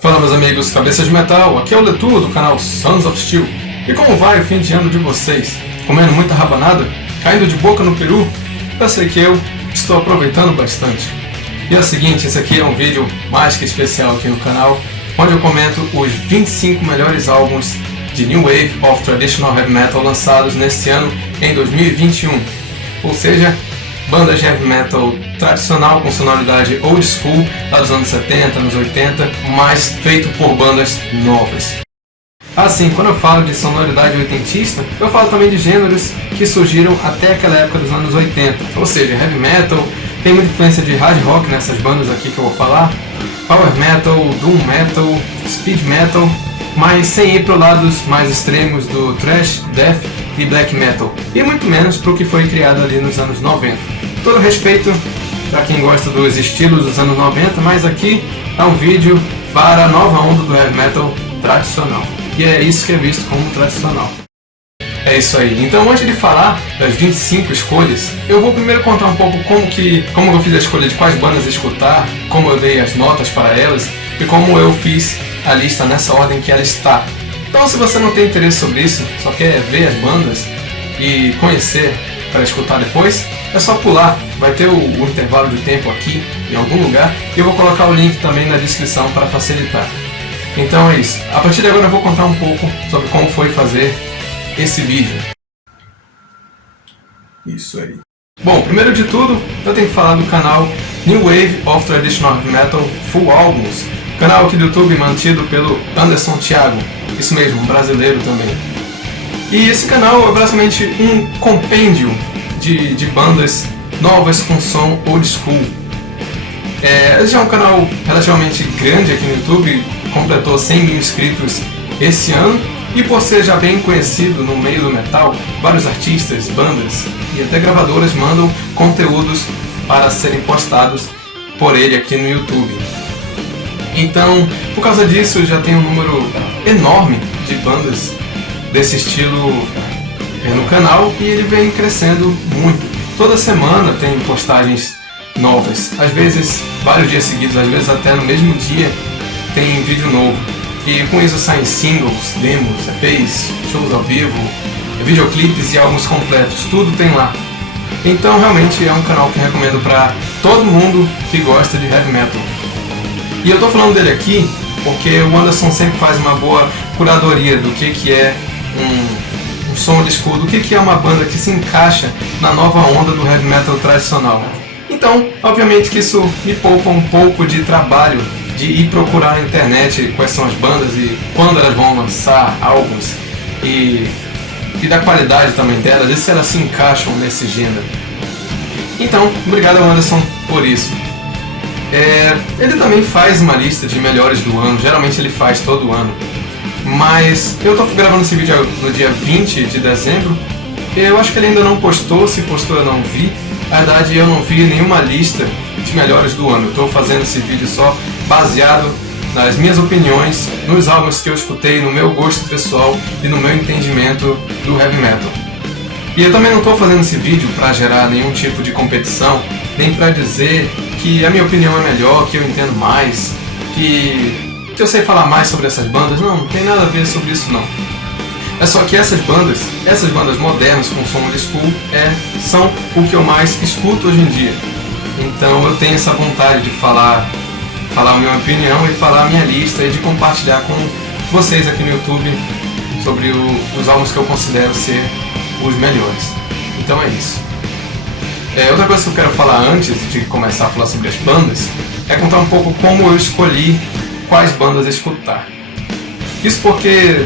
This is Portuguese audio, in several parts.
Fala, meus amigos cabeças de metal, aqui é o Letu do canal Sons of Steel. E como vai o fim de ano de vocês? Comendo muita rabanada? Caindo de boca no peru? Eu sei que eu estou aproveitando bastante. E é o seguinte, esse aqui é um vídeo mais que especial aqui no canal, onde eu comento os 25 melhores álbuns de New Wave of Traditional Heavy Metal lançados neste ano em 2021. Ou seja, bandas de heavy metal tradicional com sonoridade old school, lá dos anos 70, anos 80, mas feito por bandas novas. Assim, quando eu falo de sonoridade oitentista, eu falo também de gêneros que surgiram até aquela época dos anos 80. Ou seja, heavy metal, tem muita influência de hard rock nessas bandas aqui que eu vou falar, power metal, doom metal, speed metal, mas sem ir para os lados mais extremos do thrash, death e black metal, e muito menos para o que foi criado ali nos anos 90. Todo respeito para quem gosta dos estilos dos anos 90, mas aqui é um vídeo para a nova onda do heavy metal tradicional, e é isso que é visto como tradicional. É isso aí. Então, antes de falar das 25 escolhas, eu vou primeiro contar um pouco como eu fiz a escolha de quais bandas escutar, como eu dei as notas para elas e como eu fiz a lista nessa ordem que ela está. Então, se você não tem interesse sobre isso, só quer ver as bandas e conhecer para escutar depois, é só pular. Vai ter o intervalo de tempo aqui em algum lugar e eu vou colocar o link também na descrição para facilitar. Então é isso. A partir de agora eu vou contar um pouco sobre como foi fazer esse vídeo. Isso aí. Bom, primeiro de tudo, eu tenho que falar do canal New Wave of Traditional Heavy Metal Full Albums, canal aqui do YouTube mantido pelo Anderson Thiago, isso mesmo, um brasileiro também. E esse canal é basicamente um compêndio de bandas novas com som old school. Esse é um canal relativamente grande aqui no YouTube, completou 100 mil inscritos esse ano, e por ser já bem conhecido no meio do metal, vários artistas, bandas e até gravadoras mandam conteúdos para serem postados por ele aqui no YouTube. Então, por causa disso, já tem um número enorme de bandas desse estilo no canal e ele vem crescendo muito. Toda semana tem postagens novas, às vezes vários dias seguidos, às vezes até no mesmo dia tem vídeo novo. E com isso saem singles, demos, EPs, shows ao vivo, videoclipes e álbuns completos, tudo tem lá. Então realmente é um canal que eu recomendo para todo mundo que gosta de heavy metal. E eu tô falando dele aqui porque o Anderson sempre faz uma boa curadoria do que é um som old school, do que é uma banda que se encaixa na nova onda do heavy metal tradicional. Então, obviamente que isso me poupa um pouco de trabalho de ir procurar na internet quais são as bandas e quando elas vão lançar álbuns e da qualidade também delas e se elas se encaixam nesse gênero. Então, obrigado ao Anderson por isso. Ele também faz uma lista de melhores do ano, geralmente ele faz todo ano, mas eu estou gravando esse vídeo no dia 20 de dezembro, eu acho que ele ainda não postou, se postou eu não vi. Na verdade, eu não vi nenhuma lista de melhores do ano. Estou fazendo esse vídeo só baseado nas minhas opiniões, nos álbuns que eu escutei, no meu gosto pessoal e no meu entendimento do heavy metal. E eu também não estou fazendo esse vídeo para gerar nenhum tipo de competição, nem para dizer que a minha opinião é melhor, que eu entendo mais, que eu sei falar mais sobre essas bandas. Não tem nada a ver sobre isso não. É só que essas bandas modernas com som old school são o que eu mais escuto hoje em dia. Então eu tenho essa vontade de falar a minha opinião e falar a minha lista e de compartilhar com vocês aqui no YouTube sobre os álbuns que eu considero ser os melhores. Então é isso. Outra coisa que eu quero falar antes de começar a falar sobre as bandas é contar um pouco como eu escolhi quais bandas escutar. Isso porque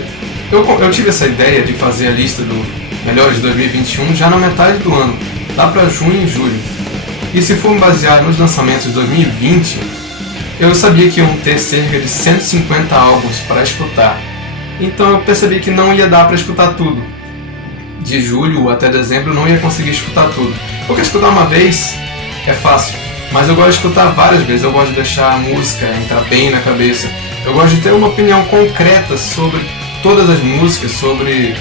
eu tive essa ideia de fazer a lista do melhores de 2021 já na metade do ano, lá para junho e julho. E se for me basear nos lançamentos de 2020, eu sabia que iam ter cerca de 150 álbuns para escutar. Então eu percebi que não ia dar para escutar tudo. De julho até dezembro eu não ia conseguir escutar tudo. Porque escutar uma vez é fácil, mas eu gosto de escutar várias vezes, eu gosto de deixar a música entrar bem na cabeça. Eu gosto de ter uma opinião concreta sobre todas as músicas, sobre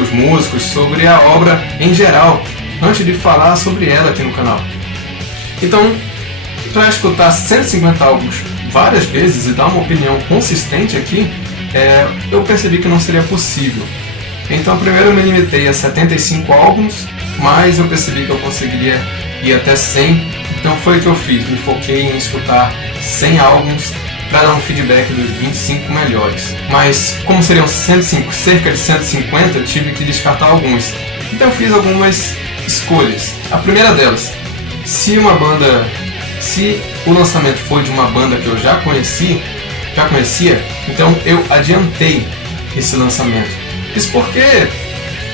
os músicos, sobre a obra em geral, antes de falar sobre ela aqui no canal. Então, para escutar 150 álbuns várias vezes e dar uma opinião consistente aqui, eu percebi que não seria possível. Então primeiro eu me limitei a 75 álbuns, mas eu percebi que eu conseguiria ir até 100, então foi o que eu fiz, me foquei em escutar 100 álbuns para dar um feedback dos 25 melhores. Mas como seriam cerca de 150, eu tive que descartar alguns. Então eu fiz algumas escolhas. A primeira delas, se o lançamento foi de uma banda que eu já conhecia, então eu adiantei esse lançamento. Isso porque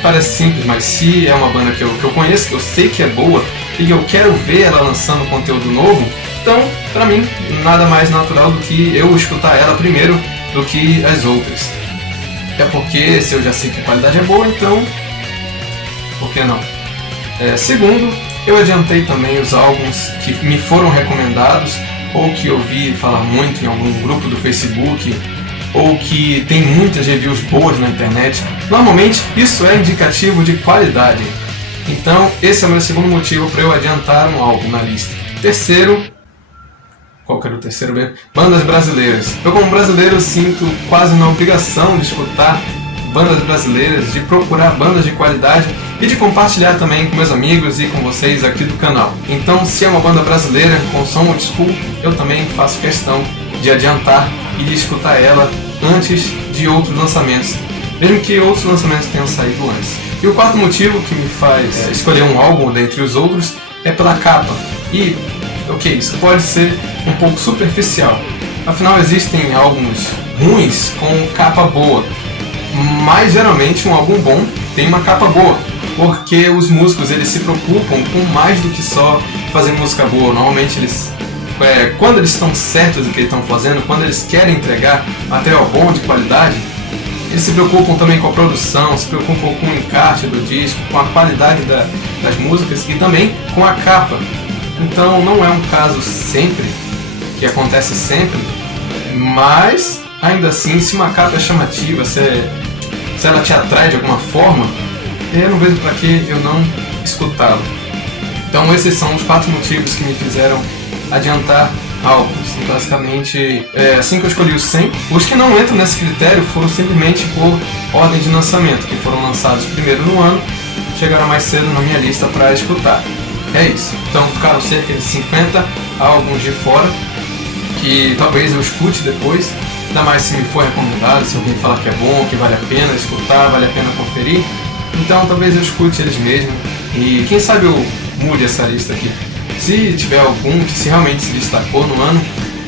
parece simples, mas se é uma banda que eu conheço, que eu sei que é boa e que eu quero ver ela lançando conteúdo novo, então pra mim nada mais natural do que eu escutar ela primeiro do que as outras. É porque se eu já sei que a qualidade é boa, então por que não? Segundo, eu adiantei também os álbuns que me foram recomendados ou que eu vi falar muito em algum grupo do Facebook ou que tem muitas reviews boas na internet. Normalmente isso é indicativo de qualidade. Então esse é o meu segundo motivo para eu adiantar um álbum na lista. Terceiro, qual que era o terceiro mesmo? Bandas brasileiras. Eu como brasileiro sinto quase uma obrigação de escutar bandas brasileiras, de procurar bandas de qualidade e de compartilhar também com meus amigos e com vocês aqui do canal. Então, se é uma banda brasileira com som old school, eu também faço questão de adiantar e de escutar ela antes de outros lançamentos, mesmo que outros lançamentos tenham saído antes. E o quarto motivo que me faz escolher um álbum dentre os outros é pela capa. E, ok, isso pode ser um pouco superficial, afinal existem álbuns ruins com capa boa, mas geralmente um álbum bom tem uma capa boa, porque os músicos eles se preocupam com mais do que só fazer música boa. Normalmente eles, quando eles estão certos do que eles estão fazendo, quando eles querem entregar material bom, de qualidade, eles se preocupam também com a produção, se preocupam com o encarte do disco, com a qualidade das músicas e também com a capa. Então não é um caso sempre, que acontece sempre, mas ainda assim, se uma capa é chamativa, se ela te atrai de alguma forma, eu não vejo para que eu não escutá-la. Então esses são os 4 motivos que me fizeram adiantar álbuns. E basicamente, assim que eu escolhi os 100, os que não entram nesse critério foram simplesmente por ordem de lançamento, que foram lançados primeiro no ano, chegaram mais cedo na minha lista para escutar. É isso. Então ficaram cerca de 50 álbuns de fora, que talvez eu escute depois, ainda mais se me for recomendado, se alguém falar que é bom, que vale a pena escutar, vale a pena conferir. Então talvez eu escute eles mesmo e quem sabe eu mude essa lista aqui. Se tiver algum que se realmente se destacou no ano,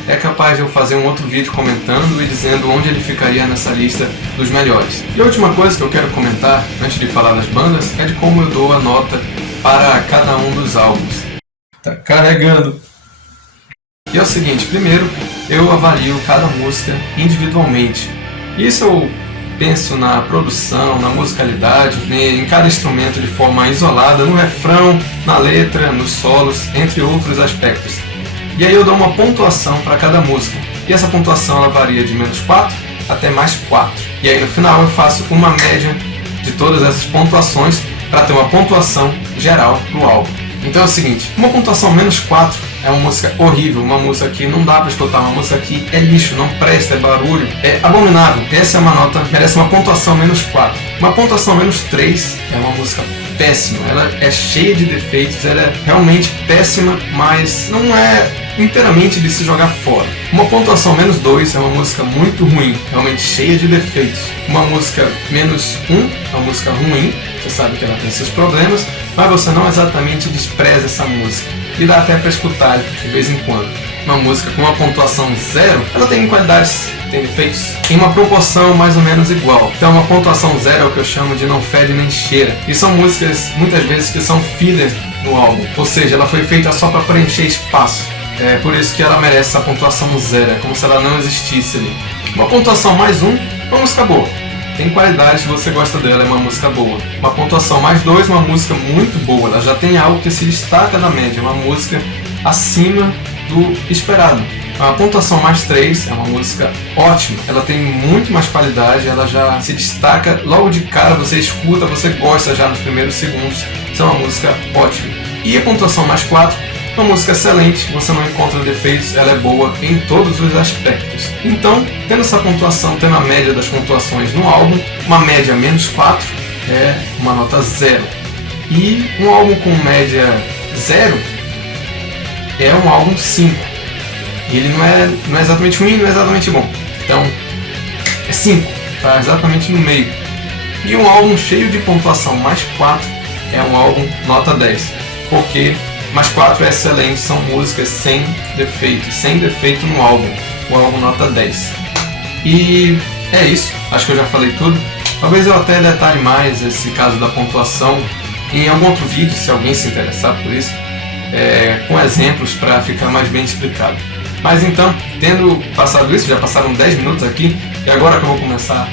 é capaz de eu fazer um outro vídeo comentando e dizendo onde ele ficaria nessa lista dos melhores. E a última coisa que eu quero comentar, antes de falar das bandas, é de como eu dou a nota para cada um dos álbuns. Tá carregando! E é o seguinte, primeiro eu avalio cada música individualmente. Isso eu penso na produção, na musicalidade, em cada instrumento de forma isolada, no refrão, na letra, nos solos, entre outros aspectos. E aí eu dou uma pontuação para cada música. E essa pontuação ela varia de -4 até +4. E aí no final eu faço uma média de todas essas pontuações para ter uma pontuação geral do álbum. Então é o seguinte, uma pontuação -4 é uma música horrível, uma música que não dá pra escutar, uma música que é lixo, não presta, é barulho, é abominável. Essa é uma nota, merece uma pontuação -4. Uma pontuação -3 é uma música péssima, ela é cheia de defeitos, ela é realmente péssima, mas não é inteiramente de se jogar fora. Uma pontuação -2 é uma música muito ruim, realmente cheia de defeitos. Uma música -1 é uma música ruim, você sabe que ela tem seus problemas, mas você não exatamente despreza essa música e dá até para escutar de vez em quando. Uma música com uma pontuação 0, ela tem qualidades, tem defeitos em uma proporção mais ou menos igual. Então uma pontuação 0 é o que eu chamo de não fede nem cheira. E são músicas muitas vezes que são fillers no álbum, ou seja, ela foi feita só para preencher espaço. É por isso que ela merece essa pontuação 0, é como se ela não existisse ali. Uma pontuação +1, uma música boa. Tem qualidade, se você gosta dela, é uma música boa. Uma pontuação +2, uma música muito boa. Ela já tem algo que se destaca da média, uma música acima do esperado. A pontuação +3 é uma música ótima. Ela tem muito mais qualidade, ela já se destaca logo de cara, você escuta, você gosta já nos primeiros segundos. Isso é uma música ótima. E a pontuação +4 Uma música excelente, você não encontra defeitos, ela é boa em todos os aspectos. Então, tendo essa pontuação, tendo a média das pontuações no álbum, uma média -4 é uma nota 0. E um álbum com média 0 é um álbum 5. Ele não é exatamente ruim, não é exatamente bom. Então, é 5, está exatamente no meio. E um álbum cheio de pontuação +4 é um álbum nota 10. Porque +4 é excelente, são músicas sem defeito no álbum. O álbum nota 10. E é isso, acho que eu já falei tudo. Talvez eu até detalhe mais esse caso da pontuação em algum outro vídeo, se alguém se interessar por isso, com exemplos para ficar mais bem explicado. Mas então, tendo passado isso, já passaram 10 minutos aqui, e agora que eu vou começar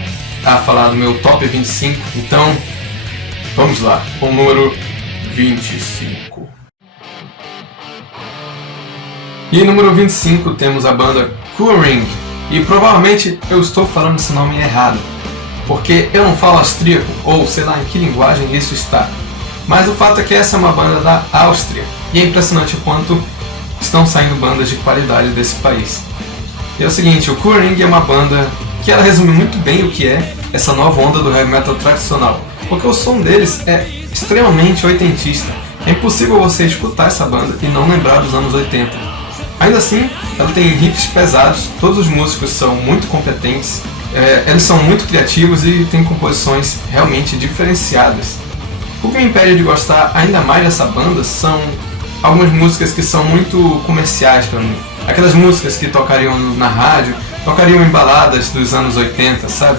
a falar do meu top 25, então vamos lá, com o número 25. E número 25 temos a banda Kool-Ring, e provavelmente eu estou falando esse nome errado, porque eu não falo austríaco, ou sei lá em que linguagem isso está. Mas o fato é que essa é uma banda da Áustria, e é impressionante o quanto estão saindo bandas de qualidade desse país. E é o seguinte, o Kool-Ring é uma banda que ela resume muito bem o que é essa nova onda do heavy metal tradicional, porque o som deles é extremamente oitentista. É impossível você escutar essa banda e não lembrar dos anos 80. Ainda assim, ela tem riffs pesados, todos os músicos são muito competentes, eles são muito criativos e têm composições realmente diferenciadas. O que me impede de gostar ainda mais dessa banda são algumas músicas que são muito comerciais para mim. Aquelas músicas que tocariam na rádio, tocariam em baladas dos anos 80, sabe?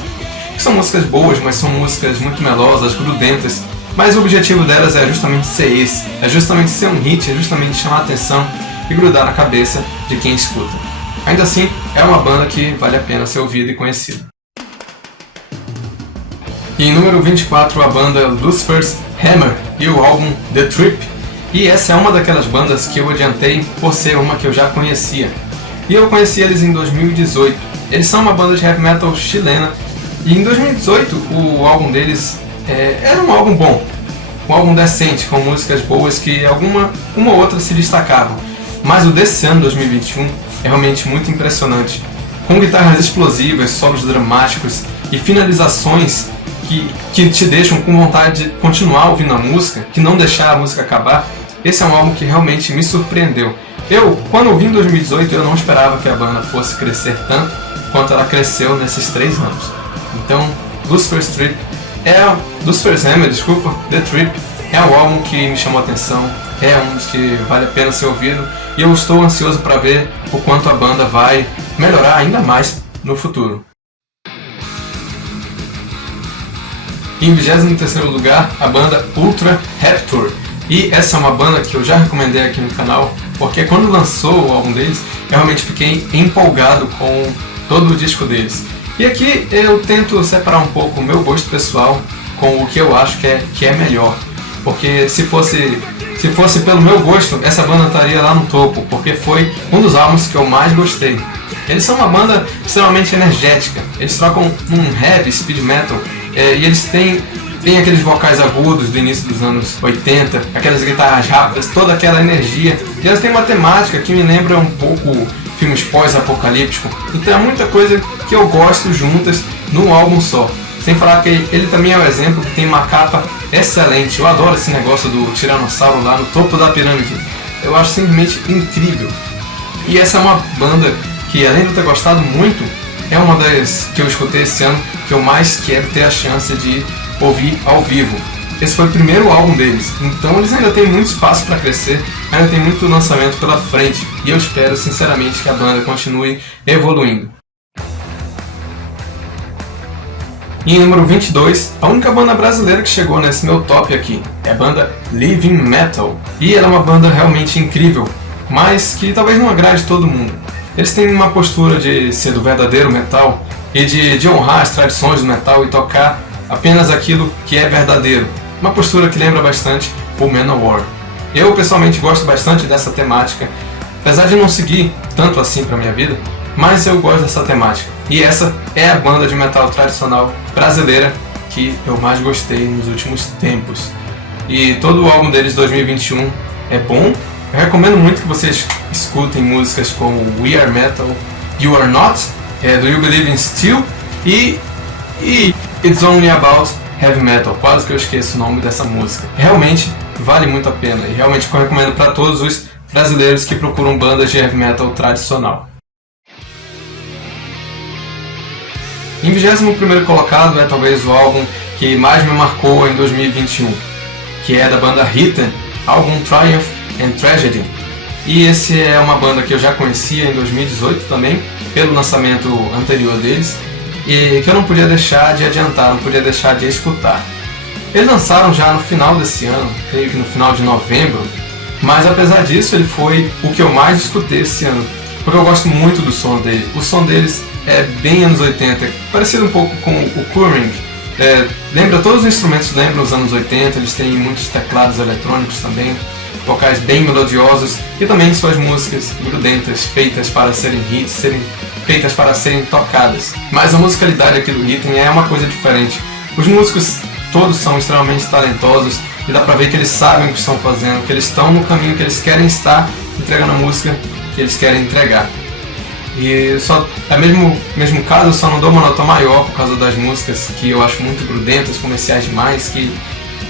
Que são músicas boas, mas são músicas muito melosas, grudentas. Mas o objetivo delas é justamente ser esse, é justamente ser um hit, é justamente chamar a atenção e grudar na cabeça de quem escuta. Ainda assim, é uma banda que vale a pena ser ouvida e conhecida. E em número 24, a banda Lucifer's Hammer e o álbum The Trip. E essa é uma daquelas bandas que eu adiantei por ser uma que eu já conhecia. E eu conheci eles em 2018. Eles são uma banda de heavy metal chilena. E em 2018 o álbum deles era um álbum bom. Um álbum decente, com músicas boas que uma ou outra se destacavam. Mas o desse ano, 2021, é realmente muito impressionante. Com guitarras explosivas, solos dramáticos e finalizações que te deixam com vontade de continuar ouvindo a música, que não deixar a música acabar. Esse é um álbum que realmente me surpreendeu. Quando ouvi em 2018, eu não esperava que a banda fosse crescer tanto quanto ela cresceu nesses 3 anos. Então, Lucifer's Hammer, The Trip, é um álbum que me chamou a atenção, é um dos que vale a pena ser ouvido, e eu estou ansioso para ver o quanto a banda vai melhorar ainda mais no futuro. Em 23º lugar, a banda Ultra Rapture. E essa é uma banda que eu já recomendei aqui no canal, porque quando lançou o álbum deles, eu realmente fiquei empolgado com todo o disco deles. E aqui eu tento separar um pouco o meu gosto pessoal com o que eu acho que é melhor. Porque se fosse pelo meu gosto, essa banda estaria lá no topo, porque foi um dos álbuns que eu mais gostei. Eles são uma banda extremamente energética, eles trocam um heavy, speed metal, e eles têm aqueles vocais agudos do início dos anos 80, aquelas guitarras rápidas, toda aquela energia. E elas têm uma temática que me lembra um pouco filmes pós-apocalípticos. Então é muita coisa que eu gosto juntas num álbum só. Sem falar que ele também é um exemplo que tem uma capa excelente. Eu adoro esse negócio do tiranossauro lá no topo da pirâmide. Eu acho simplesmente incrível. E essa é uma banda que, além de eu ter gostado muito, é uma das que eu escutei esse ano que eu mais quero ter a chance de ouvir ao vivo. Esse foi o primeiro álbum deles, então eles ainda têm muito espaço para crescer, ainda tem muito lançamento pela frente, e eu espero sinceramente que a banda continue evoluindo. E em número 22, a única banda brasileira que chegou nesse meu top aqui é a banda Living Metal. E ela é uma banda realmente incrível, mas que talvez não agrade todo mundo. Eles têm uma postura de ser do verdadeiro metal e de honrar as tradições do metal e tocar apenas aquilo que é verdadeiro. Uma postura que lembra bastante o Manowar. Eu pessoalmente gosto bastante dessa temática, apesar de não seguir tanto assim para minha vida, mas eu gosto dessa temática. E essa é a banda de metal tradicional brasileira que eu mais gostei nos últimos tempos. E todo o álbum deles de 2021 é bom, Eu recomendo muito que vocês escutem músicas como We Are Metal, You Are Not, do You Believe in Steel e It's Only About Heavy Metal. Quase que eu esqueço o nome dessa música. Realmente vale muito a pena e realmente eu recomendo para todos os brasileiros que procuram bandas de heavy metal tradicional. Em 21º colocado é talvez o álbum que mais me marcou em 2021, que é da banda Hitten, álbum Triumph and Tragedy. E esse é uma banda que eu já conhecia em 2018 também, pelo lançamento anterior deles, e que eu não podia deixar de adiantar, não podia deixar de escutar. Eles lançaram já no final desse ano, creio que no final de novembro, mas apesar disso ele foi o que eu mais escutei esse ano, porque eu gosto muito do som dele. O som deles é bem anos 80, parecido um pouco com o Kuring. Lembra, todos os instrumentos lembram os anos 80, eles têm muitos teclados eletrônicos também, vocais bem melodiosos e também suas músicas grudentas, feitas para serem hits, feitas para serem tocadas. Mas a musicalidade aqui do Hitten é uma coisa diferente. Os músicos todos são extremamente talentosos e dá pra ver que eles sabem o que estão fazendo, que eles estão no caminho que eles querem estar, entregando a música que eles querem entregar. E só é mesmo caso, eu só não dou uma nota maior por causa das músicas que eu acho muito grudentas, comerciais demais, que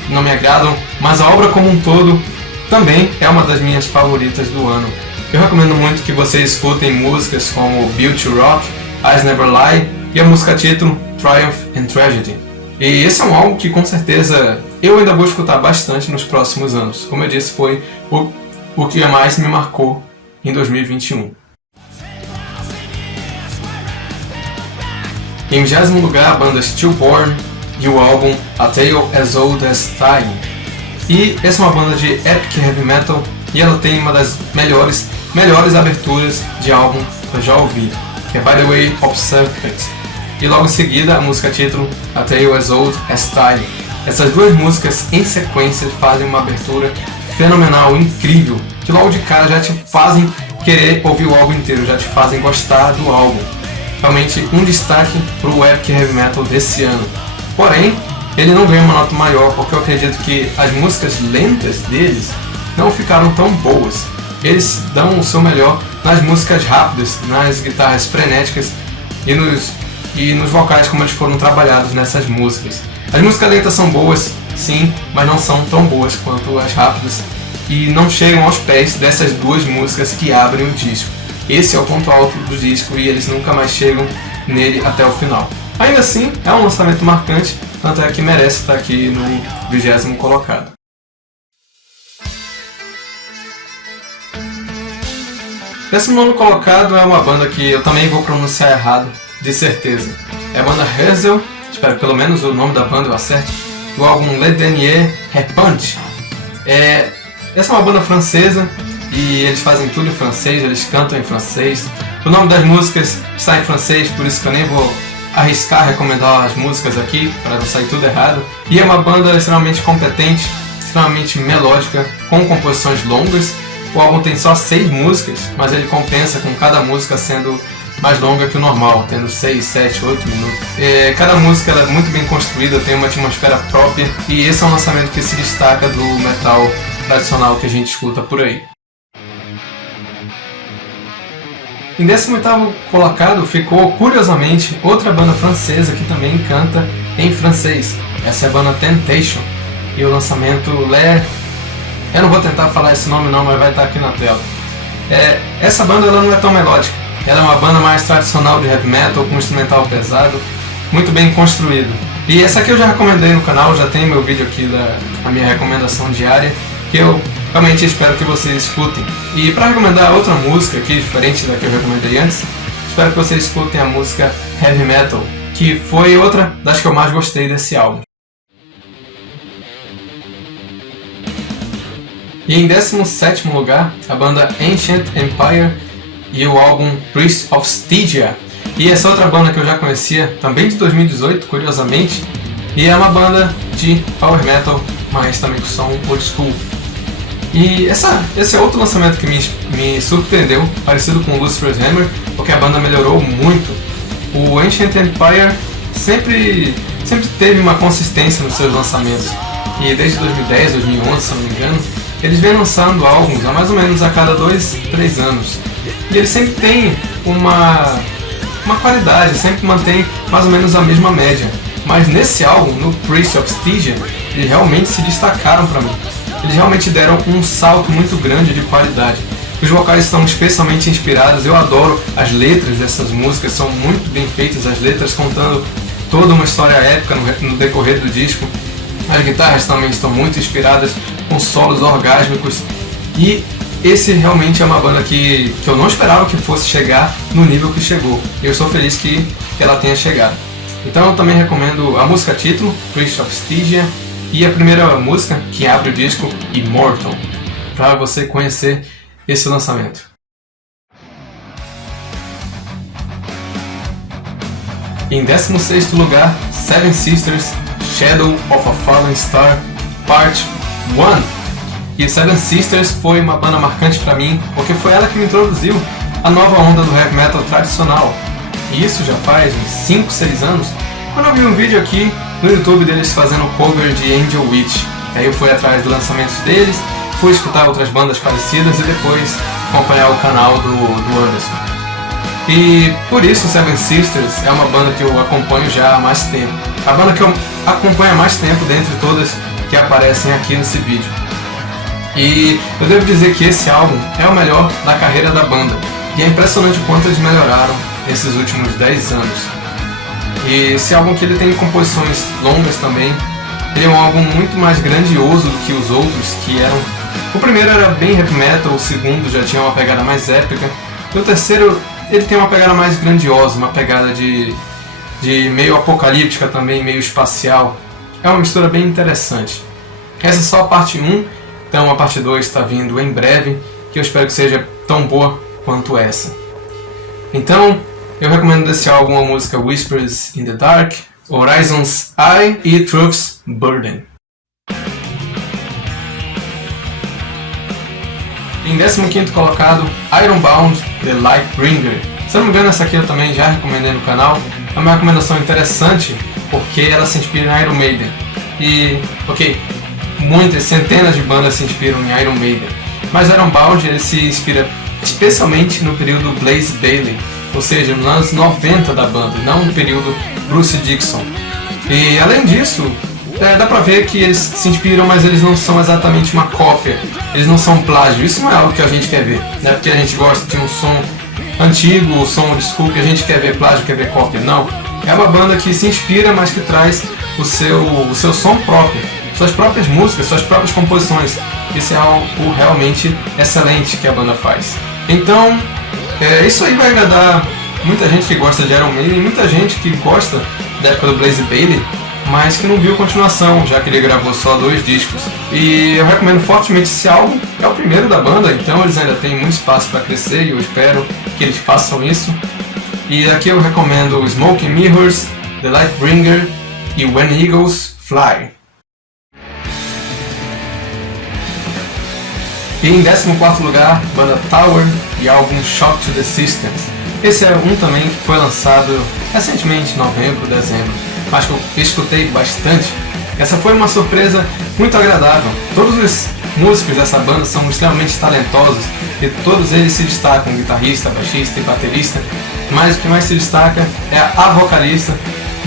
não me agradam, mas a obra como um todo também é uma das minhas favoritas do ano. Eu recomendo muito que vocês escutem músicas como Built to Rock, Eyes Never Lie e a música título Triumph and Tragedy. E esse é um álbum que com certeza eu ainda vou escutar bastante nos próximos anos. Como eu disse, foi o que mais me marcou em 2021. Em 20º lugar, a banda Stillborn e o álbum A Tale as Old as Time. E essa é uma banda de epic heavy metal e ela tem uma das melhores aberturas de álbum que eu já ouvi, que é By the Way of Serpent. E logo em seguida a música título A Tale as Old as Time. Essas duas músicas em sequência fazem uma abertura fenomenal, incrível, que logo de cara já te fazem querer ouvir o álbum inteiro, já te fazem gostar do álbum. Realmente um destaque para o epic heavy metal desse ano. Porém, ele não ganha uma nota maior porque eu acredito que as músicas lentas deles não ficaram tão boas. Eles dão o seu melhor nas músicas rápidas, nas guitarras frenéticas e nos vocais como eles foram trabalhados nessas músicas. As músicas lentas são boas, sim, mas não são tão boas quanto as rápidas e não chegam aos pés dessas duas músicas que abrem o disco. Esse é o ponto alto do disco e eles nunca mais chegam nele até o final. Ainda assim, é um lançamento marcante, tanto é que merece estar aqui no 20º colocado. O 19º colocado é uma banda que eu também vou pronunciar errado, de certeza. É a banda Hazel, espero que pelo menos o nome da banda eu acerte, do álbum Le Dernier Repanche. Essa é uma banda francesa e eles fazem tudo em francês, eles cantam em francês. O nome das músicas está em francês, por isso que eu nem vou arriscar recomendar as músicas aqui, para não sair tudo errado. E é uma banda extremamente competente, extremamente melódica, com composições longas. O álbum tem só 6 músicas, mas ele compensa com cada música sendo mais longa que o normal, tendo 6, 7, 8 minutos. Cada música ela é muito bem construída, tem uma atmosfera própria, e esse é um lançamento que se destaca do metal tradicional que a gente escuta por aí. Em 18º colocado ficou, curiosamente, outra banda francesa que também canta em francês. Essa é a banda Temptation. E o lançamento eu não vou tentar falar esse nome não, mas vai estar aqui na tela. Essa banda ela não é tão melódica. Ela é uma banda mais tradicional de heavy metal, com instrumental pesado, muito bem construído. E essa aqui eu já recomendei no canal, já tem meu vídeo aqui da minha recomendação diária, que eu realmente espero que vocês escutem. E para recomendar outra música aqui, diferente da que eu recomendei antes, espero que vocês escutem a música Heavy Metal, que foi outra das que eu mais gostei desse álbum. E em 17º lugar, a banda Ancient Empire e o álbum Priest of Stygia. E essa outra banda que eu já conhecia, também de 2018, curiosamente, e é uma banda de power metal, mas também com som old school. E esse é outro lançamento que me surpreendeu, parecido com o Lucifer's Hammer, porque a banda melhorou muito. O Ancient Empire sempre teve uma consistência nos seus lançamentos, e desde 2010, 2011, se não me engano, eles vêm lançando álbuns há mais ou menos a cada 2, 3 anos. E eles sempre têm uma qualidade, sempre mantém mais ou menos a mesma média. Mas nesse álbum, no Priest of Stygia, eles realmente se destacaram para mim. Eles realmente deram um salto muito grande de qualidade. Os vocais estão especialmente inspirados, eu adoro as letras dessas músicas, são muito bem feitas as letras, contando toda uma história épica no decorrer do disco. As guitarras também estão muito inspiradas, com solos orgásmicos, e esse realmente é uma banda que eu não esperava que fosse chegar no nível que chegou. E eu estou feliz que ela tenha chegado. Então eu também recomendo a música título, Priest of Stygia, e a primeira música que abre o disco, Immortal, para você conhecer esse lançamento. Em 16º lugar, Seven Sisters, Shadow of a Fallen Star, Part 1. E Seven Sisters foi uma banda marcante para mim, porque foi ela que me introduziu à nova onda do heavy metal tradicional. E isso já faz uns 5, 6 anos, quando eu vi um vídeo aqui no YouTube deles fazendo cover de Angel Witch. Aí eu fui atrás dos lançamentos deles, fui escutar outras bandas parecidas e depois acompanhar o canal do Anderson. E por isso Seven Sisters é uma banda que eu acompanho já há mais tempo. A banda que eu acompanho há mais tempo dentre todas que aparecem aqui nesse vídeo. E eu devo dizer que esse álbum é o melhor da carreira da banda. E é impressionante o quanto eles melhoraram nesses últimos 10 anos. E esse álbum que ele tem composições longas também. Ele é um álbum muito mais grandioso do que os outros, que eram... O primeiro era bem heavy metal, o segundo já tinha uma pegada mais épica. E o terceiro, ele tem uma pegada mais grandiosa, uma pegada de meio apocalíptica também, meio espacial. É uma mistura bem interessante. Essa é só a parte 1, então a parte 2 está vindo em breve, que eu espero que seja tão boa quanto essa. Então, eu recomendo desse álbum a música Whispers in the Dark, Horizon's Eye e Truth's Burden. Em 15º colocado, Ironbound, The Lightbringer. Se eu não me engano, essa aqui eu também já recomendei no canal. É uma recomendação interessante porque ela se inspira em Iron Maiden. E, ok, muitas, centenas de bandas se inspiram em Iron Maiden. Mas Ironbound ele se inspira especialmente no período Blaze Bayley, ou seja, nos anos 90 da banda, não no período Bruce Dickinson. E além disso, dá pra ver que eles se inspiram, mas eles não são exatamente uma cópia, eles não são plágio. Isso não é algo que a gente quer ver, né? Porque a gente gosta de um som antigo, um som old school, que a gente quer ver plágio, quer ver cópia. Não, é uma banda que se inspira, mas que traz o seu som próprio, suas próprias músicas, suas próprias composições. Isso é algo realmente excelente que a banda faz. Então, isso aí vai agradar muita gente que gosta de Iron Maiden e muita gente que gosta da época do Blaze Bayley, mas que não viu continuação, já que ele gravou só 2 discos. E eu recomendo fortemente esse álbum, é o primeiro da banda, então eles ainda têm muito espaço para crescer e eu espero que eles façam isso. E aqui eu recomendo Smoke and Mirrors, The Lightbringer e When Eagles Fly. E em 14º lugar, banda Tower e álbum Shock to the Systems. Esse é um também que foi lançado recentemente, novembro, dezembro, mas que eu escutei bastante. Essa foi uma surpresa muito agradável. Todos os músicos dessa banda são extremamente talentosos e todos eles se destacam, guitarrista, baixista e baterista, mas o que mais se destaca é a vocalista,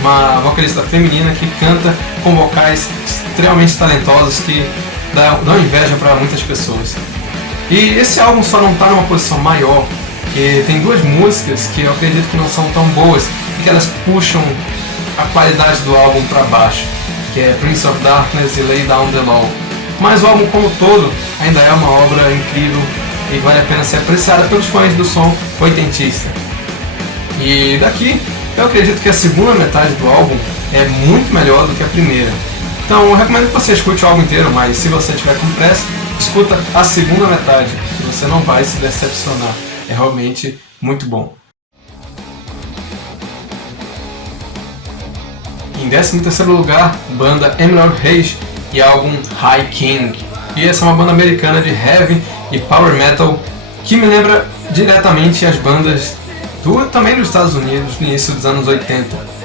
uma vocalista feminina que canta com vocais extremamente talentosos que dão inveja para muitas pessoas. E esse álbum só não está numa posição maior, porque tem 2 músicas que eu acredito que não são tão boas e que elas puxam a qualidade do álbum para baixo, que é Prince of Darkness e Lay Down the Law. Mas o álbum como todo ainda é uma obra incrível e vale a pena ser apreciada pelos fãs do som oitentista. E daqui eu acredito que a segunda metade do álbum é muito melhor do que a primeira. Então eu recomendo que você escute o álbum inteiro, mas se você tiver com pressa, escuta a segunda metade, que você não vai se decepcionar. É realmente muito bom. Em 13º lugar, banda Emerald Rage e álbum High King. E essa é uma banda americana de heavy e power metal que me lembra diretamente as bandas também dos Estados Unidos no início dos anos 80.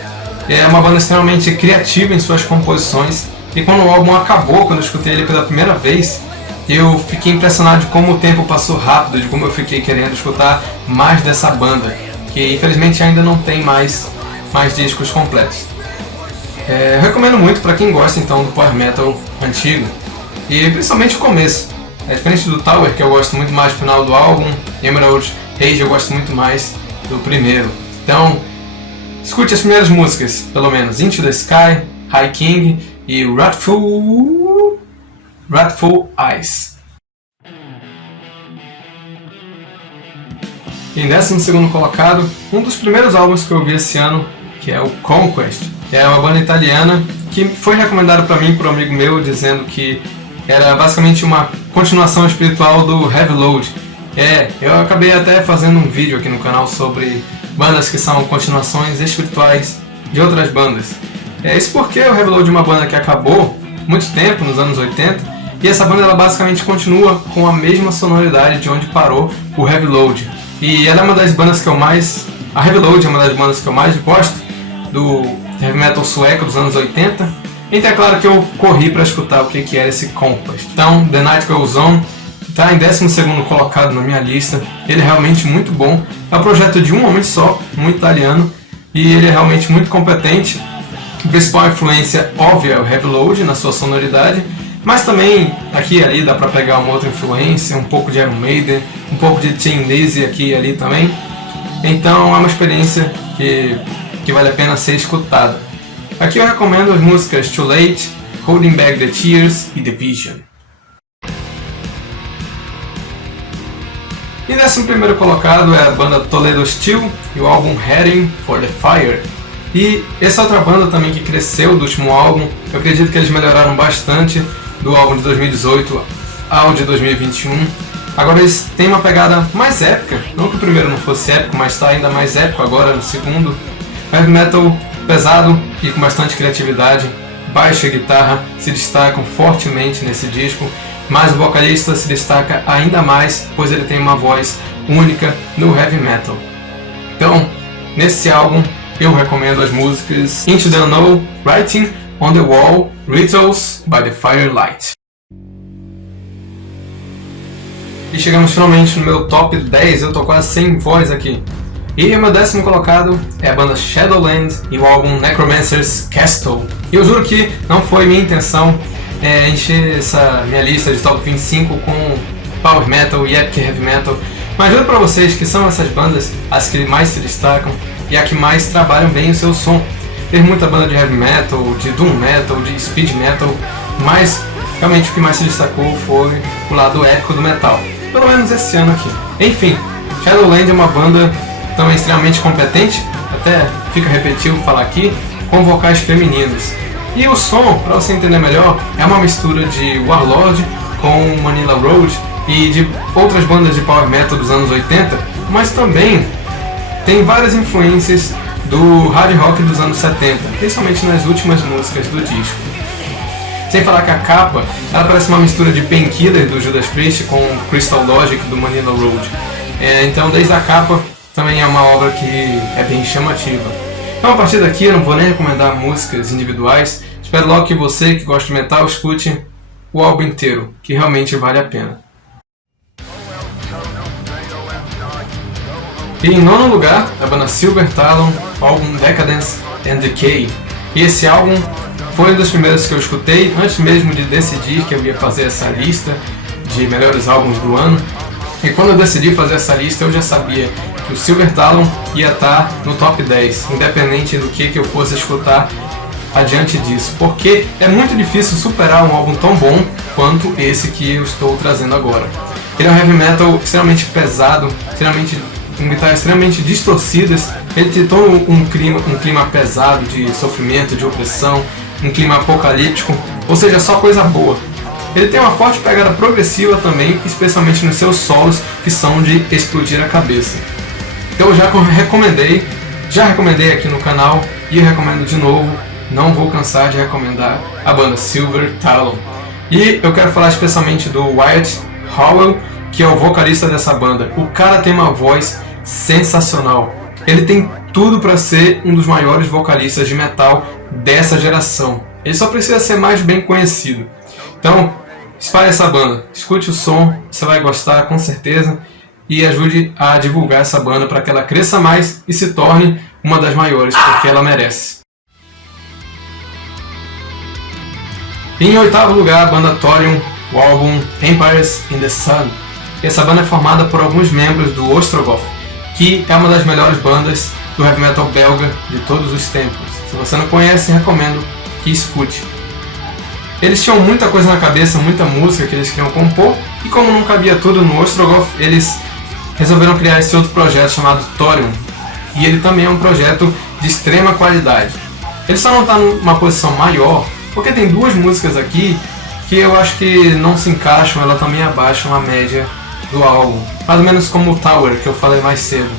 É uma banda extremamente criativa em suas composições e quando o álbum acabou, quando eu escutei ele pela primeira vez, eu fiquei impressionado de como o tempo passou rápido, de como eu fiquei querendo escutar mais dessa banda, que infelizmente ainda não tem mais discos completos. Eu recomendo muito para quem gosta então do Power Metal antigo, e principalmente o começo. É diferente do Tower, que eu gosto muito mais do final do álbum, Emerald Rage eu gosto muito mais do primeiro. Então, escute as primeiras músicas, pelo menos Into the Sky, High King e Wrathful Eyes. E em 12º colocado, um dos primeiros álbuns que eu vi esse ano, que é o Conquest. É uma banda italiana que foi recomendada para mim por um amigo meu, dizendo que era basicamente uma continuação espiritual do Heavy Load. Eu acabei até fazendo um vídeo aqui no canal sobre bandas que são continuações espirituais de outras bandas. Isso porque o Heavy Load é uma banda que acabou muito tempo, nos anos 80, e essa banda ela basicamente continua com a mesma sonoridade de onde parou o Heavy Load. E ela é uma das bandas que eu mais... A Heavy Load é uma das bandas que eu mais gosto do heavy metal sueco dos anos 80. Então é claro que eu corri para escutar o que era esse Conquest. Então, The Night Goes On está em 12º colocado na minha lista. Ele é realmente muito bom. É um projeto de um homem só, um italiano, e ele é realmente muito competente. A principal influência óbvia é o Heavy Load na sua sonoridade, mas também aqui e ali dá para pegar uma outra influência, um pouco de Iron Maiden, um pouco de Tin Lizzy aqui e ali também. Então é uma experiência que vale a pena ser escutada. Aqui eu recomendo as músicas Too Late, Holding Back the Tears e The Vision. E 11º colocado é a banda Toledo Steel e o álbum Heading for the Fire. E essa outra banda também que cresceu do último álbum, eu acredito que eles melhoraram bastante do álbum de 2018 ao de 2021. Agora eles têm uma pegada mais épica, não que o primeiro não fosse épico, mas está ainda mais épico agora no segundo. Heavy metal pesado e com bastante criatividade, baixo e guitarra se destacam fortemente nesse disco, mas o vocalista se destaca ainda mais, pois ele tem uma voz única no heavy metal. Então, nesse álbum, eu recomendo as músicas Into the Unknown, Writing on the Wall, Rituals by the Firelight. E chegamos finalmente no meu top 10, eu tô quase sem voz aqui. E o meu 10º colocado é a banda Shadowland e o álbum Necromancer's Castle. E eu juro que não foi minha intenção encher essa minha lista de top 25 com Power Metal e Epic Heavy Metal, mas juro pra vocês que são essas bandas as que mais se destacam e a que mais trabalham bem o seu som. Tem muita banda de Heavy Metal, de Doom Metal, de Speed Metal, mas realmente o que mais se destacou foi o lado épico do metal, pelo menos esse ano aqui. Enfim, Shadowland é uma banda também extremamente competente, até fica repetitivo falar aqui, com vocais femininos. E o som, para você entender melhor, é uma mistura de Warlord com Manila Road e de outras bandas de power metal dos anos 80, mas também tem várias influências do hard rock dos anos 70, principalmente nas últimas músicas do disco. Sem falar que a capa, ela parece uma mistura de Painkiller do Judas Priest com Crystal Logic do Manila Road. Então desde a capa também é uma obra que é bem chamativa. Então a partir daqui eu não vou nem recomendar músicas individuais, espero logo que você que gosta de metal escute o álbum inteiro, que realmente vale a pena. E em 9º lugar, a banda Silver Talon, o álbum Decadence and Decay. E esse álbum foi um dos primeiros que eu escutei antes mesmo de decidir que eu ia fazer essa lista de melhores álbuns do ano. E quando eu decidi fazer essa lista, eu já sabia que o Silver Talon ia estar no top 10, independente do que eu fosse escutar adiante disso, porque é muito difícil superar um álbum tão bom quanto esse que eu estou trazendo agora. Ele é um heavy metal extremamente pesado, com guitarras extremamente distorcidas. Ele tem todo um clima pesado de sofrimento, de opressão, um clima apocalíptico, ou seja, só coisa boa. Ele tem uma forte pegada progressiva também, especialmente nos seus solos, que são de explodir a cabeça. Então eu já recomendei aqui no canal e eu recomendo de novo, não vou cansar de recomendar a banda Silver Talon. E eu quero falar especialmente do Wyatt Howell, que é o vocalista dessa banda. O cara tem uma voz sensacional. Ele tem tudo para ser um dos maiores vocalistas de metal dessa geração. Ele só precisa ser mais bem conhecido. Então, espalhe essa banda, escute o som, você vai gostar com certeza, e ajude a divulgar essa banda para que ela cresça mais e se torne uma das maiores, porque ela merece. Em oitavo lugar, a banda Thorium, o álbum Empires in the Sun. Essa banda é formada por alguns membros do Ostrogoth, que é uma das melhores bandas do heavy metal belga de todos os tempos. Se você não conhece, recomendo que escute. Eles tinham muita coisa na cabeça, muita música que eles queriam compor, e como não cabia tudo no Ostrogoth, eles resolveram criar esse outro projeto chamado Thorium, e ele também é um projeto de extrema qualidade. Ele só não está numa posição maior, porque tem duas músicas aqui que eu acho que não se encaixam, elas também abaixam a média do álbum, mais ou menos como o Tower, que eu falei mais cedo.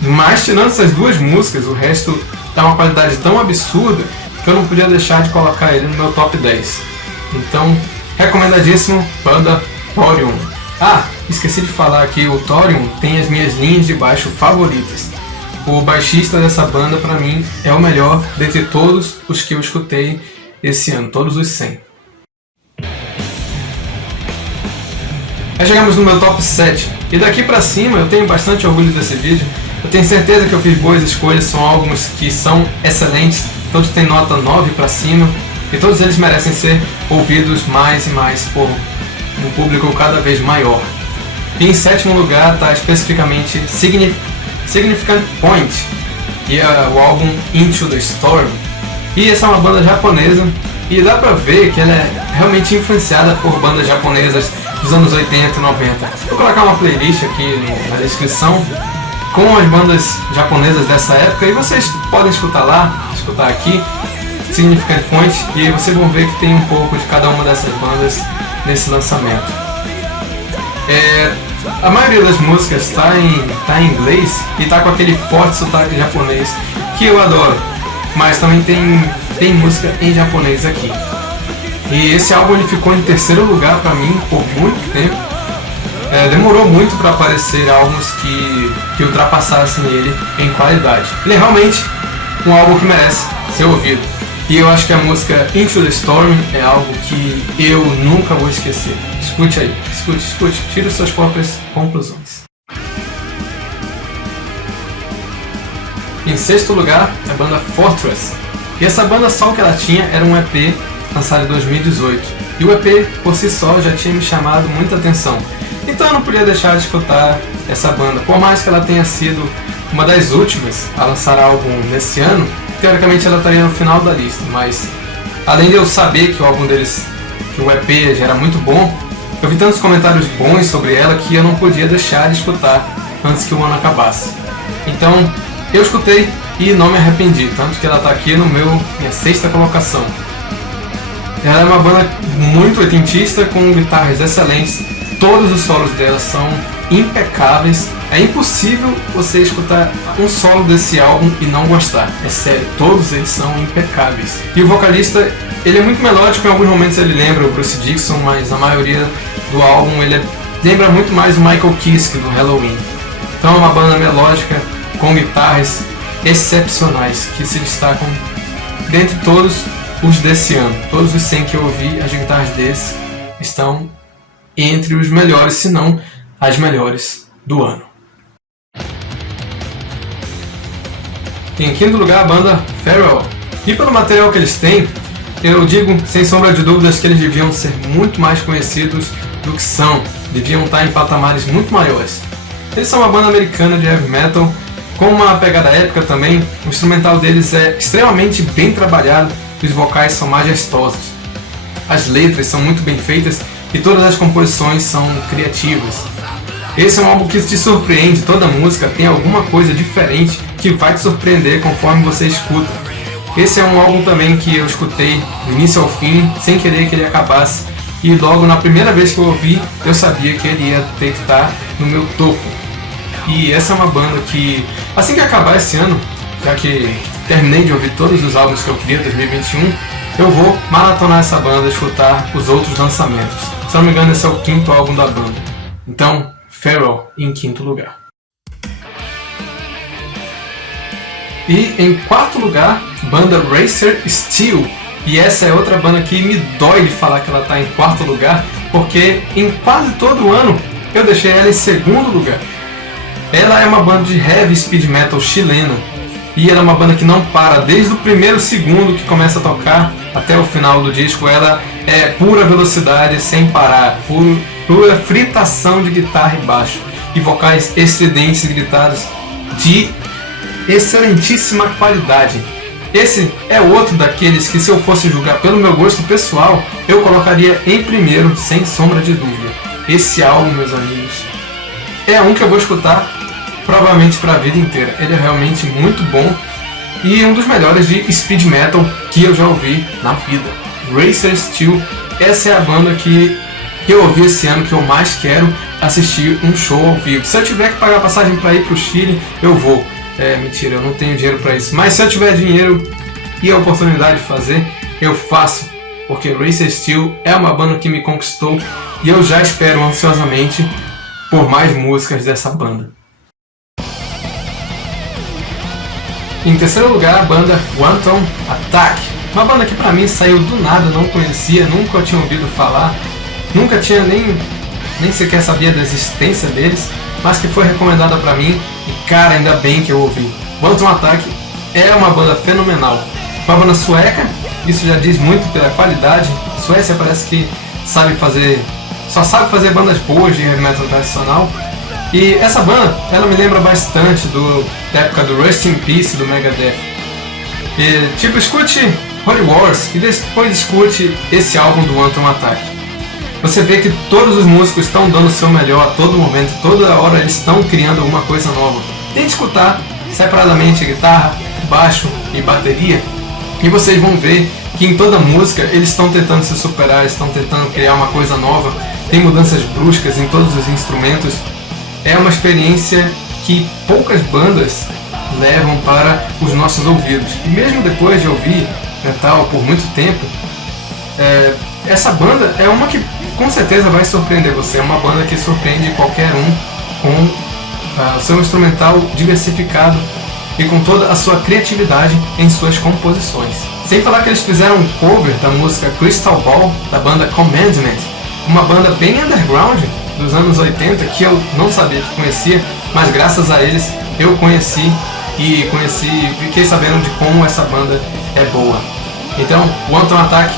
Mas tirando essas duas músicas, o resto é uma qualidade tão absurda que eu não podia deixar de colocar ele no meu top 10. Então, recomendadíssimo, banda Thorium. Ah, esqueci de falar que o Thorium tem as minhas linhas de baixo favoritas. O baixista dessa banda, pra mim, é o melhor dentre todos os que eu escutei esse ano, todos os 100. Aí chegamos no meu top 7, e daqui pra cima eu tenho bastante orgulho desse vídeo. Eu tenho certeza que eu fiz boas escolhas, são álbuns que são excelentes, todos têm nota 9 pra cima, e todos eles merecem ser ouvidos mais e mais por um público cada vez maior. E em sétimo lugar está especificamente Significant Point, que é o álbum Into the Storm. E essa é uma banda japonesa, e dá pra ver que ela é realmente influenciada por bandas japonesas dos anos 80 e 90. Vou colocar uma playlist aqui na descrição com as bandas japonesas dessa época, e vocês podem escutar lá, escutar aqui, Significant Point, e aí vocês vão ver que tem um pouco de cada uma dessas bandas nesse lançamento. A maioria das músicas está em inglês e está com aquele forte sotaque japonês que eu adoro, mas também tem música em japonês aqui. E esse álbum ele ficou em terceiro lugar para mim por muito tempo. Demorou muito para aparecer álbuns que ultrapassassem ele em qualidade. Ele é realmente um álbum que merece ser ouvido. E eu acho que a música Into the Storm é algo que eu nunca vou esquecer. Escute aí, escute, tire suas próprias conclusões. Em sexto lugar, a banda Fortress. E essa banda só o que ela tinha era um EP lançado em 2018. E o EP por si só já tinha me chamado muita atenção. Então eu não podia deixar de escutar essa banda. Por mais que ela tenha sido uma das últimas a lançar álbum nesse ano, teoricamente ela estaria no final da lista, mas além de eu saber que o álbum deles, que o EP já era muito bom, eu vi tantos comentários bons sobre ela que eu não podia deixar de escutar antes que o ano acabasse. Então eu escutei e não me arrependi, tanto que ela está aqui no minha sexta colocação. Ela é uma banda muito oitentista, com guitarras excelentes, todos os solos dela são impecáveis. É impossível você escutar um solo desse álbum e não gostar. É sério, todos eles são impecáveis. E o vocalista, ele é muito melódico, em alguns momentos ele lembra o Bruce Dickinson, mas a maioria do álbum ele lembra muito mais o Michael Kiske do Halloween. Então é uma banda melódica com guitarras excepcionais que se destacam dentre todos os desse ano. Todos os 100 que eu ouvi, as guitarras desse estão entre os melhores, se não as melhores do ano. Em quinto lugar, a banda Farewell. E pelo material que eles têm, eu digo sem sombra de dúvidas que eles deviam ser muito mais conhecidos do que são. Deviam estar em patamares muito maiores. Eles são uma banda americana de heavy metal, com uma pegada épica também. O instrumental deles é extremamente bem trabalhado e os vocais são majestosos. As letras são muito bem feitas e todas as composições são criativas. Esse é um álbum que te surpreende, toda música tem alguma coisa diferente que vai te surpreender conforme você escuta. Esse é um álbum também que eu escutei do início ao fim, sem querer que ele acabasse, e logo na primeira vez que eu ouvi, eu sabia que ele ia ter que estar no meu topo. E essa é uma banda que, assim que acabar esse ano, já que terminei de ouvir todos os álbuns que eu queria em 2021, eu vou maratonar essa banda e escutar os outros lançamentos. Se não me engano, esse é o quinto álbum da banda. Então, Farewell em quinto lugar. E em quarto lugar, banda Racer Steel. E essa é outra banda que me dói de falar que ela está em quarto lugar, porque em quase todo ano eu deixei ela em segundo lugar. Ela é uma banda de heavy speed metal chilena, e ela é uma banda que não para, desde o primeiro segundo que começa a tocar até o final do disco. Ela é pura velocidade sem parar, pura fritação de guitarra e baixo, e vocais estridentes e gritados de excelentíssima qualidade. Esse é outro daqueles que, se eu fosse julgar pelo meu gosto pessoal, eu colocaria em primeiro, sem sombra de dúvida. Esse álbum, meus amigos, é um que eu vou escutar provavelmente para a vida inteira. Ele é realmente muito bom e um dos melhores de speed metal que eu já ouvi na vida. Racer Steel, essa é a banda que eu ouvi esse ano, que eu mais quero assistir um show ao vivo. Se eu tiver que pagar passagem para ir para o Chile, eu vou. Mentira, eu não tenho dinheiro para isso. Mas se eu tiver dinheiro e a oportunidade de fazer, eu faço. Porque Racer Steel é uma banda que me conquistou e eu já espero ansiosamente por mais músicas dessa banda. Em terceiro lugar, a banda Wanton Attack. Uma banda que pra mim saiu do nada, não conhecia, nunca tinha ouvido falar, nunca tinha nem sequer sabia da existência deles, mas que foi recomendada pra mim e cara, ainda bem que eu ouvi. Wanton Attack é uma banda fenomenal. Uma banda sueca, isso já diz muito pela qualidade. Suécia parece que só sabe fazer bandas boas de heavy metal tradicional. E essa banda, ela me lembra bastante da época do Rust in Peace, do Megadeth. E, escute Holy Wars e depois escute esse álbum do Wanton Attack. Você vê que todos os músicos estão dando o seu melhor a todo momento, toda hora eles estão criando alguma coisa nova. Tente escutar separadamente a guitarra, baixo e bateria, e vocês vão ver que em toda música eles estão tentando se superar, estão tentando criar uma coisa nova, tem mudanças bruscas em todos os instrumentos. É uma experiência que poucas bandas levam para os nossos ouvidos. E mesmo depois de ouvir metal por muito tempo, essa banda é uma que com certeza vai surpreender você. É uma banda que surpreende qualquer um com o seu instrumental diversificado e com toda a sua criatividade em suas composições. Sem falar que eles fizeram um cover da música Crystal Ball, da banda Commandment, uma banda bem underground dos anos 80 que eu não sabia que conhecia, mas graças a eles eu conheci e fiquei sabendo de como essa banda é boa. Então, Wanton Attack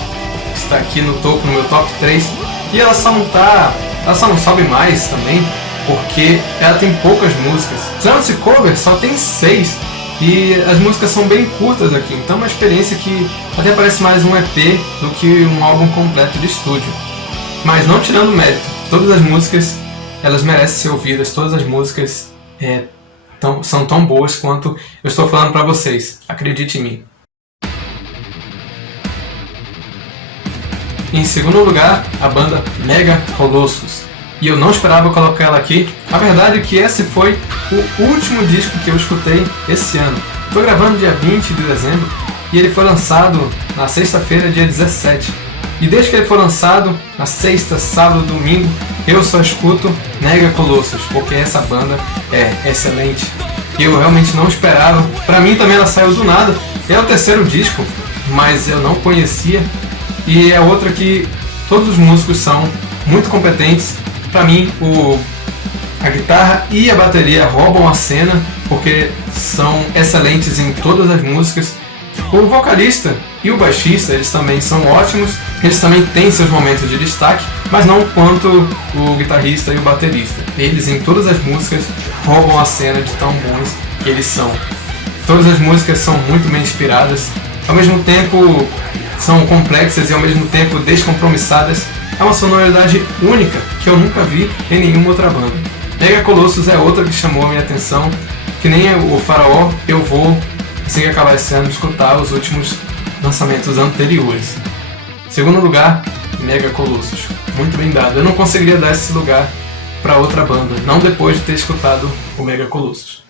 está aqui no topo, no meu top 3, e ela só não sobe mais também porque ela tem poucas músicas. Já nesse cover só tem 6 e as músicas são bem curtas aqui, então é uma experiência que até parece mais um EP do que um álbum completo de estúdio. Mas não tirando mérito, todas as músicas elas merecem ser ouvidas, todas as músicas são tão boas quanto eu estou falando para vocês, acredite em mim. Em segundo lugar, a banda Mega Colossus. E eu não esperava colocar ela aqui. A verdade é que esse foi o último disco que eu escutei esse ano. Estou gravando dia 20 de dezembro e ele foi lançado na sexta-feira, dia 17. E desde que ele foi lançado, na sexta, sábado, domingo, eu só escuto Mega Colossus, porque essa banda é excelente. Eu realmente não esperava. Pra mim também ela saiu do nada. É o terceiro disco, mas eu não conhecia. E é outra que todos os músicos são muito competentes. Pra mim, a guitarra e a bateria roubam a cena, porque são excelentes em todas as músicas. O vocalista e o baixista, eles também são ótimos, eles também têm seus momentos de destaque, mas não quanto o guitarrista e o baterista. Eles em todas as músicas roubam a cena de tão bons que eles são. Todas as músicas são muito bem inspiradas, ao mesmo tempo são complexas e ao mesmo tempo descompromissadas. É uma sonoridade única que eu nunca vi em nenhuma outra banda. Mega Colossus é outra que chamou a minha atenção, que nem o Faraó, eu vou, assim que acabar esse ano, escutar os últimos lançamentos anteriores. Segundo lugar, Mega Colossus. Muito bem dado. Eu não conseguiria dar esse lugar para outra banda, não depois de ter escutado o Mega Colossus.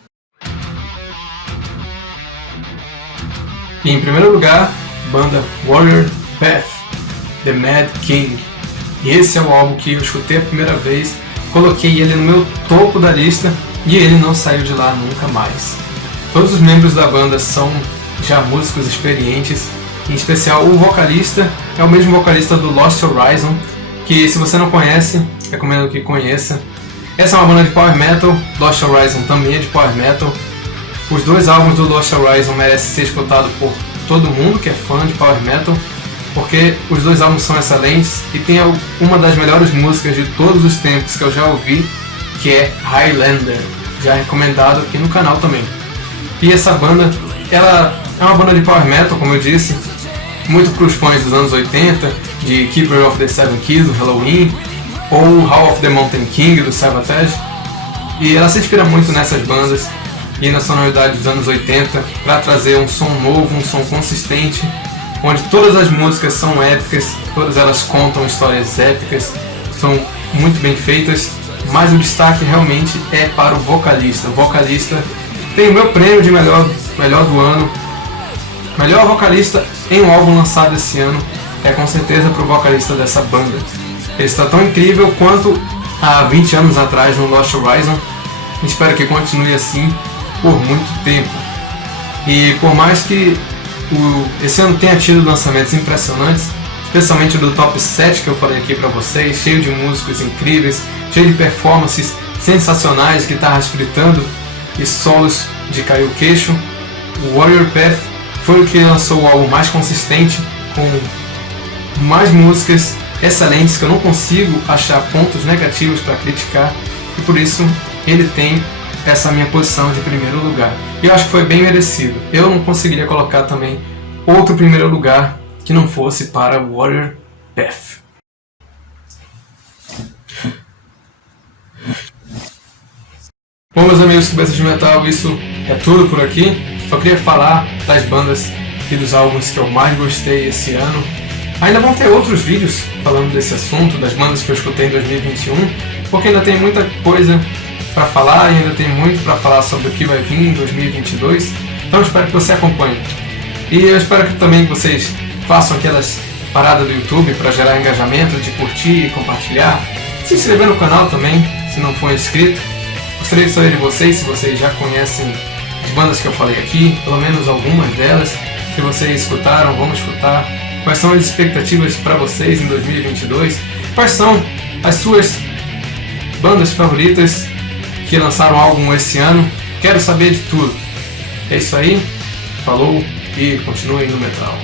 E em primeiro lugar, banda Warrior Path, The Mad King. E esse é o álbum que eu escutei a primeira vez, coloquei ele no meu topo da lista e ele não saiu de lá nunca mais. Todos os membros da banda são já músicos experientes, em especial o vocalista é o mesmo vocalista do Lost Horizon, que se você não conhece, recomendo que conheça. Essa é uma banda de Power Metal, Lost Horizon também é de Power Metal. Os dois álbuns do Lost Horizon merecem ser escutados por todo mundo que é fã de Power Metal, porque os dois álbuns são excelentes e tem uma das melhores músicas de todos os tempos que eu já ouvi, que é Highlander, já recomendado aqui no canal também. E essa banda, ela é uma banda de Power Metal, como eu disse, muito para os fãs dos anos 80, de Keeper of the Seven Keys, do Halloween, ou Hall of the Mountain King, do Savatage. E ela se inspira muito nessas bandas e na sonoridade dos anos 80 para trazer um som novo, um som consistente, onde todas as músicas são épicas, todas elas contam histórias épicas, são muito bem feitas, mas o destaque realmente é para o vocalista. O vocalista tem o meu prêmio de melhor do ano. Melhor vocalista em um álbum lançado esse ano é com certeza para o vocalista dessa banda. Ele está tão incrível quanto há 20 anos atrás no Lost Horizon. Espero que continue assim por muito tempo. E por mais que esse ano tenha tido lançamentos impressionantes, especialmente do Top 7 que eu falei aqui para vocês, cheio de músicos incríveis, cheio de performances sensacionais, guitarras fritando e solos de cair o queixo, o Warrior Path foi o que lançou o álbum mais consistente, com mais músicas excelentes que eu não consigo achar pontos negativos para criticar, e por isso ele tem essa minha posição de primeiro lugar. E eu acho que foi bem merecido. Eu não conseguiria colocar também outro primeiro lugar que não fosse para Warrior Path. Bom, meus amigos cabeças de metal, isso é tudo por aqui. Só queria falar das bandas e dos álbuns que eu mais gostei esse ano. Ainda vão ter outros vídeos falando desse assunto, das bandas que eu escutei em 2021, porque ainda tem muita coisa para falar e ainda tem muito para falar sobre o que vai vir em 2022. Então eu espero que você acompanhe. E eu espero que também vocês façam aquelas paradas do YouTube para gerar engajamento, de curtir e compartilhar. Se inscrever no canal também, se não for inscrito. Gostaria de saber de vocês, se vocês já conhecem as bandas que eu falei aqui, pelo menos algumas delas, se vocês escutaram, vão escutar, quais são as expectativas para vocês em 2022, quais são as suas bandas favoritas que lançaram álbum esse ano, quero saber de tudo. É isso aí, falou e continuem no metal.